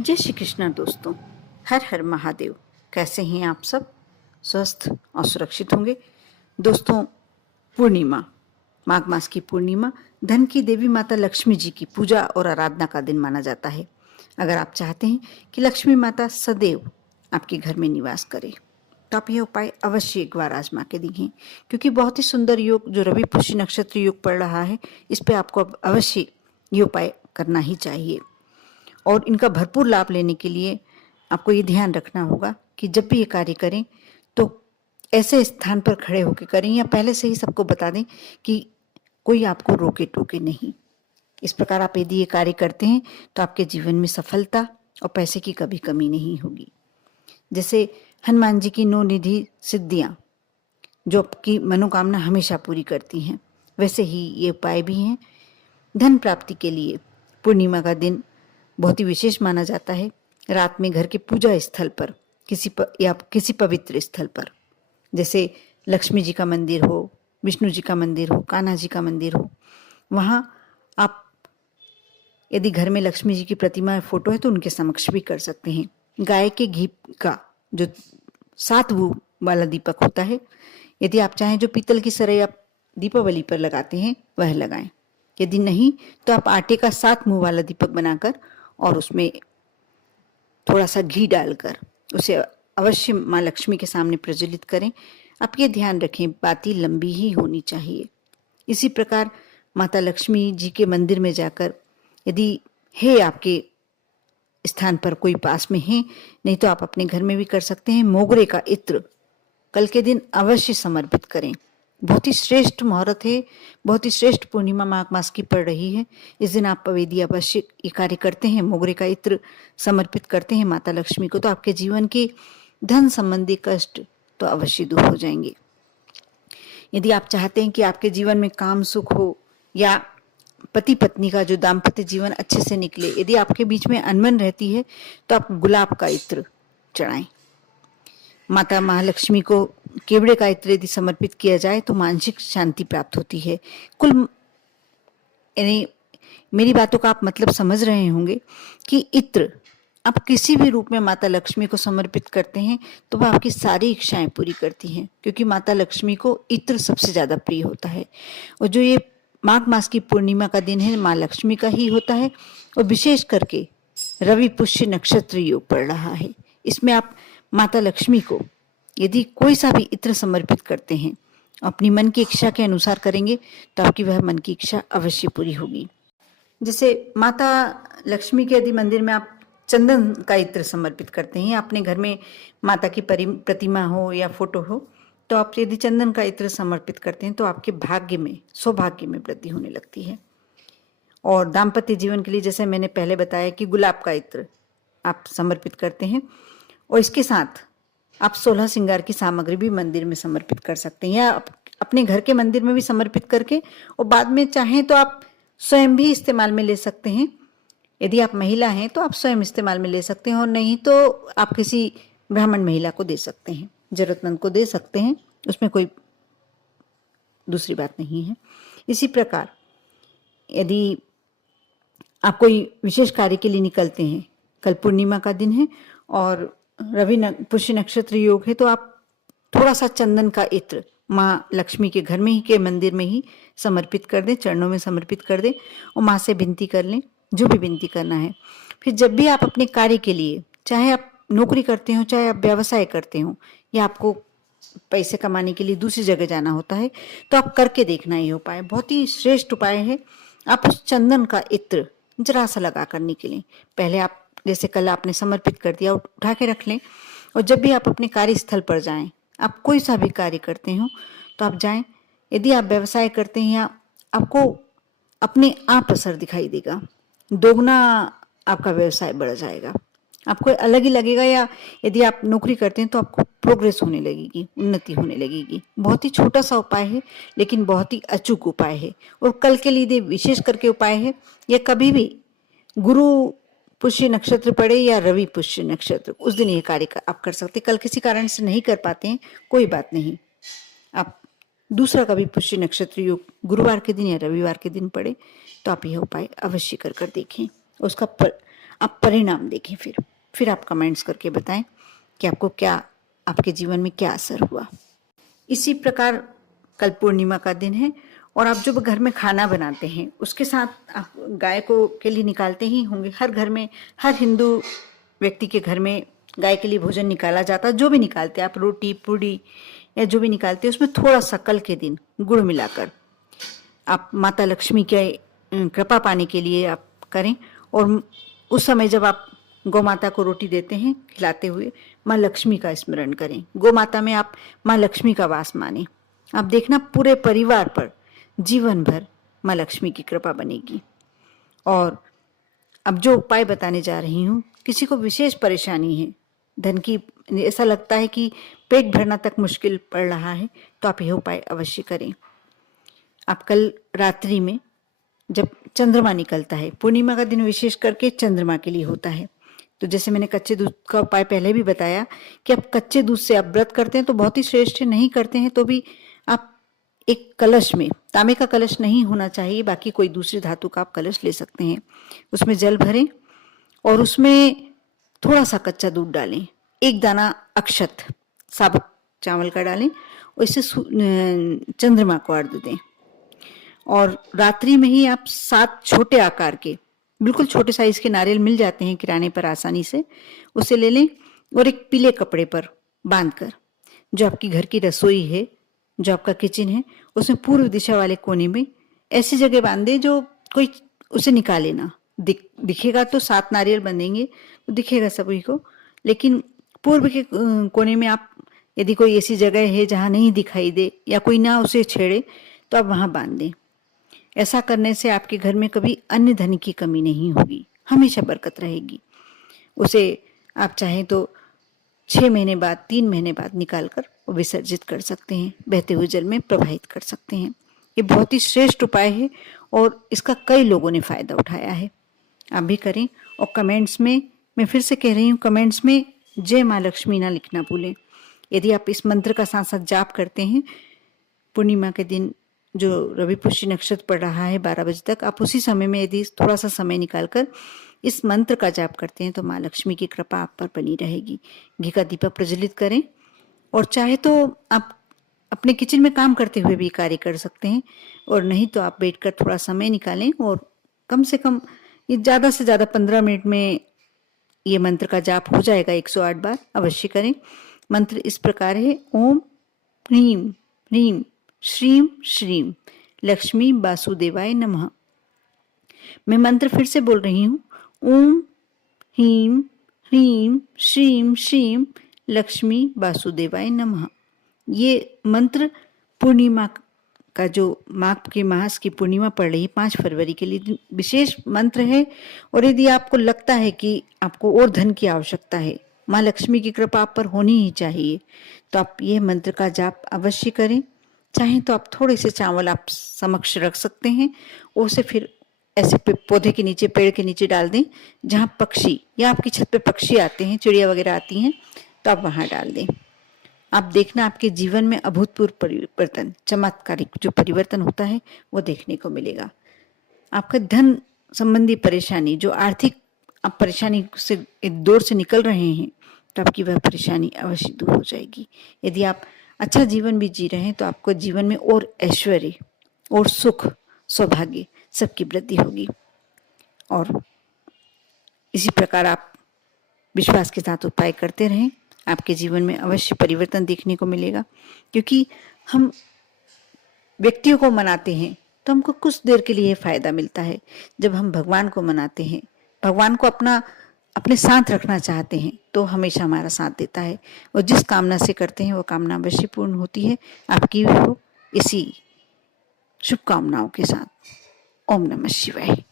जय श्री कृष्णा दोस्तों। हर हर महादेव। कैसे हैं आप सब? स्वस्थ और सुरक्षित होंगे। दोस्तों, पूर्णिमा, माघ मास की पूर्णिमा धन की देवी माता लक्ष्मी जी की पूजा और आराधना का दिन माना जाता है। अगर आप चाहते हैं कि लक्ष्मी माता सदैव आपके घर में निवास करे तो आप यह उपाय अवश्य एक बार आजमा के देखें, क्योंकि बहुत ही सुंदर योग जो रवि पुष्य नक्षत्र योग पड़ रहा है, इस पे आपको अब अवश्य ये उपाय करना ही चाहिए। और इनका भरपूर लाभ लेने के लिए आपको ये ध्यान रखना होगा कि जब भी ये कार्य करें तो ऐसे स्थान पर खड़े होकर करें या पहले से ही सबको बता दें कि कोई आपको रोके टोके नहीं। इस प्रकार आप यदि ये कार्य करते हैं तो आपके जीवन में सफलता और पैसे की कभी कमी नहीं होगी। जैसे हनुमान जी की 9 निधि सिद्धियां जो आपकी मनोकामना हमेशा पूरी करती हैं, वैसे ही ये उपाय भी हैं धन प्राप्ति के लिए। पूर्णिमा का दिन बहुत ही विशेष माना जाता है। रात में घर के पूजा स्थल पर या किसी पवित्र स्थल पर, जैसे लक्ष्मी जी का मंदिर हो, विष्णु जी का मंदिर हो, कान्हा जी का मंदिर हो, वहाँ आप यदि घर में लक्ष्मी जी की प्रतिमा या फोटो है तो उनके समक्ष भी कर सकते हैं। गाय के घी का जो 7 वो वाला दीपक होता है, यदि आप चाहें जो पीतल की सरई आप दीपावली पर लगाते हैं वह लगाएं। यदि नहीं तो आप आटे का 7 मुंह वाला दीपक बनाकर और उसमें थोड़ा सा घी डालकर उसे अवश्य माँ लक्ष्मी के सामने प्रज्वलित करें। आप ये ध्यान रखें बाती लंबी ही होनी चाहिए। इसी प्रकार माता लक्ष्मी जी के मंदिर में जाकर यदि है आपके स्थान पर कोई पास में है, नहीं तो आप अपने घर में भी कर सकते हैं, मोगरे का इत्र कल के दिन अवश्य समर्पित करें। बहुत ही श्रेष्ठ मुहूर्त है, बहुत ही श्रेष्ठ पूर्णिमा माघ मास की पड़ रही है। इस दिन आप यदि अवश्य ये कार्य करते हैं, मोगरे का इत्र समर्पित करते हैं माता लक्ष्मी को, तो आपके जीवन के धन संबंधी कष्ट तो अवश्य दूर हो जाएंगे। यदि आप चाहते हैं कि आपके जीवन में काम सुख हो या पति पत्नी का जो दाम्पत्य जीवन अच्छे से निकले, यदि आपके बीच में अनबन रहती है तो आप गुलाब का इत्र चढ़ाएं। माता महालक्ष्मी को केवड़े का इत्र यदि समर्पित किया जाए तो मानसिक शांति प्राप्त होती है। कुल यानी मेरी बातों का आप मतलब समझ रहे होंगे कि इत्र आप किसी भी रूप में माता लक्ष्मी को समर्पित करते हैं तो वह आपकी सारी इच्छाएं पूरी करती हैं, क्योंकि माता लक्ष्मी को इत्र सबसे ज्यादा प्रिय होता है। और जो ये माघ मास की पूर्णिमा का दिन है माँ लक्ष्मी का ही होता है, और विशेष करके रवि पुष्य नक्षत्र योग पड़ रहा है। इसमें आप माता लक्ष्मी को यदि कोई सा भी इत्र समर्पित करते हैं, अपनी मन की इच्छा के अनुसार करेंगे तो आपकी वह मन की इच्छा अवश्य पूरी होगी। जैसे माता लक्ष्मी के यदि मंदिर में आप चंदन का इत्र समर्पित करते हैं, अपने घर में माता की प्रतिमा हो या फोटो हो, तो आप यदि चंदन का इत्र समर्पित करते हैं तो आपके भाग्य में, सौभाग्य में वृद्धि होने लगती है। और दाम्पत्य जीवन के लिए जैसे मैंने पहले बताया कि गुलाब का इत्र आप समर्पित करते हैं, और इसके साथ आप 16 श्रृंगार की सामग्री भी मंदिर में समर्पित कर सकते हैं, या अपने घर के मंदिर में भी समर्पित करके, और बाद में चाहें तो आप स्वयं भी इस्तेमाल में ले सकते हैं। यदि आप महिला हैं तो आप स्वयं इस्तेमाल में ले सकते हैं, और नहीं तो आप किसी ब्राह्मण महिला को दे सकते हैं, जरूरतमंद को दे सकते हैं, उसमें कोई दूसरी बात नहीं है। इसी प्रकार यदि आप कोई विशेष कार्य के लिए निकलते हैं, कल पूर्णिमा का दिन है और रवि पुष्य नक्षत्र योग है, तो आप थोड़ा सा चंदन का इत्र माँ लक्ष्मी के घर में ही के मंदिर में ही समर्पित कर दें, चरणों में समर्पित कर दें, और माँ से विनती कर लें जो भी विनती करना है। फिर जब भी आप अपने कार्य के लिए, चाहे आप नौकरी करते हो, चाहे आप व्यवसाय करते हो, या आपको पैसे कमाने के लिए दूसरी जगह जाना होता है, तो आप करके देखना ये उपाय बहुत ही श्रेष्ठ उपाय है। आप उस चंदन का इत्र जरा सा लगा करने के लिए पहले आप जैसे कल आपने समर्पित कर दिया उठा के रख लें, और जब भी आप अपने कार्यस्थल पर जाएं, आप कोई सा भी कार्य करते हो तो आप जाएं। यदि आप व्यवसाय करते हैं, आपको अपने आप असर दिखाई देगा, दोगुना आपका व्यवसाय बढ़ जाएगा, आपको अलग ही लगेगा। या यदि आप नौकरी करते हैं तो आपको प्रोग्रेस होने लगेगी, उन्नति होने लगेगी। बहुत ही छोटा सा उपाय है लेकिन बहुत ही अचूक उपाय है, और कल के लिए विशेष करके उपाय है। या कभी भी गुरु पुष्य नक्षत्र पड़े या रवि पुष्य नक्षत्र, उस दिन ये कार्य आप कर सकते। कल किसी कारण से नहीं कर पाते हैं, कोई बात नहीं, आप दूसरा कभी पुष्य नक्षत्र योग गुरुवार के दिन या रविवार के दिन पड़े तो आप यह उपाय अवश्य कर देखें। उसका आप परिणाम देखें। फिर आप कमेंट्स करके बताएं कि आपको क्या, आपके जीवन में क्या असर हुआ। इसी प्रकार कल पूर्णिमा का दिन है और आप जो घर में खाना बनाते हैं उसके साथ आप गाय को के लिए निकालते ही होंगे। हर घर में, हर हिंदू व्यक्ति के घर में गाय के लिए भोजन निकाला जाता है। जो भी निकालते हैं आप, रोटी पूड़ी या जो भी निकालते हैं, उसमें थोड़ा सा कल के दिन गुड़ मिलाकर आप माता लक्ष्मी के कृपा पाने के लिए आप करें। और उस समय जब आप गौ माता को रोटी देते हैं खिलाते हुए, माँ लक्ष्मी का स्मरण करें। गौ माता में आप माँ लक्ष्मी का वास माने। आप देखना पूरे परिवार पर जीवन भर माँ लक्ष्मी की कृपा बनेगी। और अब जो उपाय बताने जा रही हूँ, किसी को विशेष परेशानी है, धन की, ऐसा लगता है कि पेट भरना तक मुश्किल पड़ रहा है, तो आप यह उपाय अवश्य करें। आप कल रात्रि में जब चंद्रमा निकलता है, पूर्णिमा का दिन विशेष करके चंद्रमा के लिए होता है, तो जैसे मैंने कच्चे दूध का उपाय पहले भी बताया कि आप कच्चे दूध से आप व्रत करते हैं तो बहुत ही श्रेष्ठ है, नहीं करते हैं तो भी आप एक कलश में, तांबे का कलश नहीं होना चाहिए, बाकी कोई दूसरी धातु का आप कलश ले सकते हैं, उसमें जल भरें और उसमें थोड़ा सा कच्चा दूध डालें, एक दाना अक्षत साबुत चावल का डालें और इससे चंद्रमा को अर्घ्य दें। और रात्रि में ही आप 7 छोटे आकार के, बिल्कुल छोटे साइज के नारियल मिल जाते हैं किराने पर आसानी से, उसे ले लें और एक पीले कपड़े पर बांधकर जो आपकी घर की रसोई है, जो आपका किचन है, उसमें पूर्व दिशा वाले कोने में ऐसी जगह बांधे जो कोई उसे निकाले ना। दिखेगा तो 7 नारियल बंधेंगे तो दिखेगा सभी को, लेकिन पूर्व के कोने में आप, यदि कोई ऐसी जगह है जहाँ नहीं दिखाई दे या कोई ना उसे छेड़े, तो आप वहाँ बांध दें। ऐसा करने से आपके घर में कभी अन्य धन की कमी नहीं होगी, हमेशा बरकत रहेगी। उसे आप चाहें तो 6 महीने बाद, 3 महीने बाद निकाल कर विसर्जित कर सकते हैं, बहते हुए जल में प्रवाहित कर सकते हैं। ये बहुत ही श्रेष्ठ उपाय है और इसका कई लोगों ने फायदा उठाया है। आप भी करें और कमेंट्स में, मैं फिर से कह रही हूँ, कमेंट्स में जय माँ लक्ष्मी ना लिखना भूलें। यदि आप इस मंत्र का साथ साथ जाप करते हैं, पूर्णिमा के दिन जो रवि पुष्य नक्षत्र पड़ रहा है 12 बजे तक, आप उसी समय में यदि थोड़ा सा समय निकालकर इस मंत्र का जाप करते हैं तो माँ लक्ष्मी की कृपा आप पर बनी रहेगी। घी का दीपक प्रज्वलित करें और चाहे तो आप अपने किचन में काम करते हुए भी कार्य कर सकते हैं, और नहीं तो आप बैठकर थोड़ा समय निकालें और कम से कम ये ज़्यादा से ज़्यादा 15 मिनट में ये मंत्र का जाप हो जाएगा। 108 बार अवश्य करें। मंत्र इस प्रकार है, ओम ह्रीम ह्रीम श्रीम श्रीम लक्ष्मी वासुदेवाय नमः। मैं मंत्र फिर से बोल रही हूँ, ओम ह्रीम ह्रीम श्रीम श्रीम लक्ष्मी वासुदेवाय नमः। ये मंत्र पूर्णिमा का, जो माघ के मास की पूर्णिमा पड़ रही 5 फरवरी के लिए विशेष मंत्र है। और यदि आपको लगता है कि आपको और धन की आवश्यकता है, माँ लक्ष्मी की कृपा आप पर होनी ही चाहिए, तो आप ये मंत्र का जाप अवश्य करें। चाहें तो आप थोड़े से चावल आप समक्ष रख सकते हैं, उसे फिर ऐसे पौधे के नीचे, पेड़ के नीचे डाल दें जहाँ पक्षी या आपकी छत पे पक्षी आते हैं, चिड़िया वगैरह आती हैं, तो आप वहाँ डाल दें। आप देखना आपके जीवन में अभूतपूर्व परिवर्तन, चमत्कारिक जो परिवर्तन होता है वो देखने को मिलेगा। आपका धन संबंधी परेशानी, जो आर्थिक आप परेशानी से दौर से निकल रहे हैं, तो आपकी वह परेशानी अवश्य दूर हो जाएगी। यदि आप अच्छा जीवन भी जी रहे हैं तो आपको जीवन में और ऐश्वर्य और सुख, सौभाग्य सबकी वृद्धि होगी। और इसी प्रकार आप विश्वास के साथ उपाय करते रहें, आपके जीवन में अवश्य परिवर्तन देखने को मिलेगा। क्योंकि हम व्यक्तियों को मनाते हैं तो हमको कुछ देर के लिए फायदा मिलता है। जब हम भगवान को मनाते हैं, भगवान को अपने साथ रखना चाहते हैं, तो हमेशा हमारा साथ देता है और जिस कामना से करते हैं वो कामना अवश्य पूर्ण होती है। आपकी भी हो इसी शुभकामनाओं के साथ। ओम नमः शिवाय।